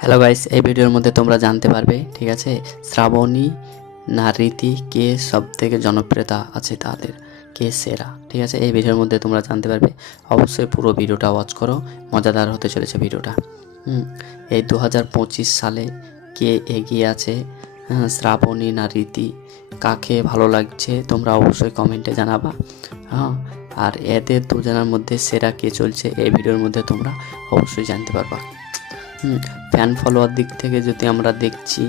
Hello guys এই ভিডিওর মধ্যে তোমরা জানতে পারবে ঠিক আছে? শ্রাবণী না রীতি কে সব থেকে জনপ্রিয়তা আছে তাদের? কে সেরা? ঠিক আছে? এই ভিডিওর মধ্যে তোমরা জানতে পারবে। অবশ্যই পুরো ভিডিওটা ওয়াচ করো মজাদার হতে চলেছে ভিডিওটা। হুম এই দু পঁচিশ সালে কে এগিয়ে আছে? হ্যাঁ, শ্রাবণী না রীতি কাকে ভালো লাগছে তোমরা অবশ্যই কমেন্টে জানাবা। হ্যাঁ আর এদের দুজনের মধ্যে সেরা কে চলছে এই ভিডিওর মধ্যে তোমরা অবশ্যই জানতে পারবা। ফ্যান ফলোয়ার দিক থেকে যদি আমরা দেখছি,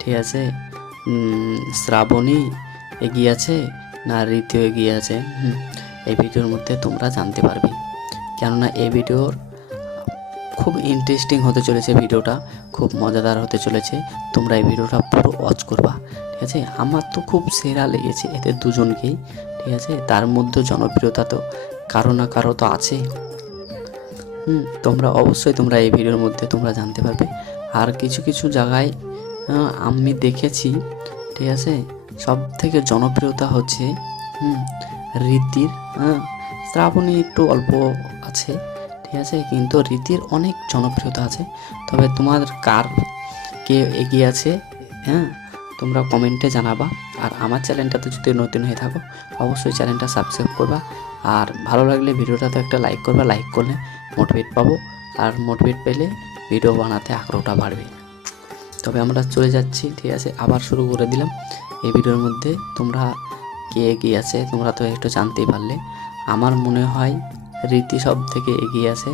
ঠিক আছে? শ্রাবণী এগিয়ে আছে না রীতিও এগিয়ে আছে? এই ভিডিওর মধ্যে তোমরা জানতে পারবে। কেননা এই ভিডিওর খুব ইন্টারেস্টিং হতে চলেছে ভিডিওটা, খুব মজাদার হতে চলেছে। তোমরা এই ভিডিওটা পুরো ওয়াচ করবা, ঠিক আছে? আমার তো খুব সেরা লেগেছে এদের দুজনকেই, ঠিক আছে? তার মধ্যে জনপ্রিয়তা তো কারও না কারও তো আছে তোমরা অবশ্যই তোমরা এই ভিডিওর মধ্যে তোমরা জানতে পারবে। আর কিছু কিছু জায়গায় আমি দেখেছি, ঠিক আছে? সব থেকে জনপ্রিয়তা হচ্ছে, হুম, রীতির হ্যাঁ শ্রাবণী একটু অল্প আছে, ঠিক আছে? কিন্তু রীতির অনেক জনপ্রিয়তা আছে। তবে তোমার কার কে এগিয়ে আছে হ্যাঁ তোমরা কমেন্টে জানাবা। আর আমার চ্যানেলটাতে যদি নতুন হয়ে থাকো, অবশ্যই চ্যানেলটা সাবস্ক্রাইব করবা। আর ভালো লাগলে ভিডিওটাতে একটা লাইক করবে লাইক করলে মোটিভেট পাবো। আর মোটিভেট পেলে ভিডিও বানাতে আগ্রহটা বাড়বে। তবে আমরা চলে যাচ্ছি, ঠিক আছে, আবার শুরু করে দিলাম। এই ভিডিওর মধ্যে তোমরা কে এগিয়ে আছে, তোমরা তো একটু জানতেই পারলে। আমার মনে হয় রীতি সব থেকে এগিয়ে আছে।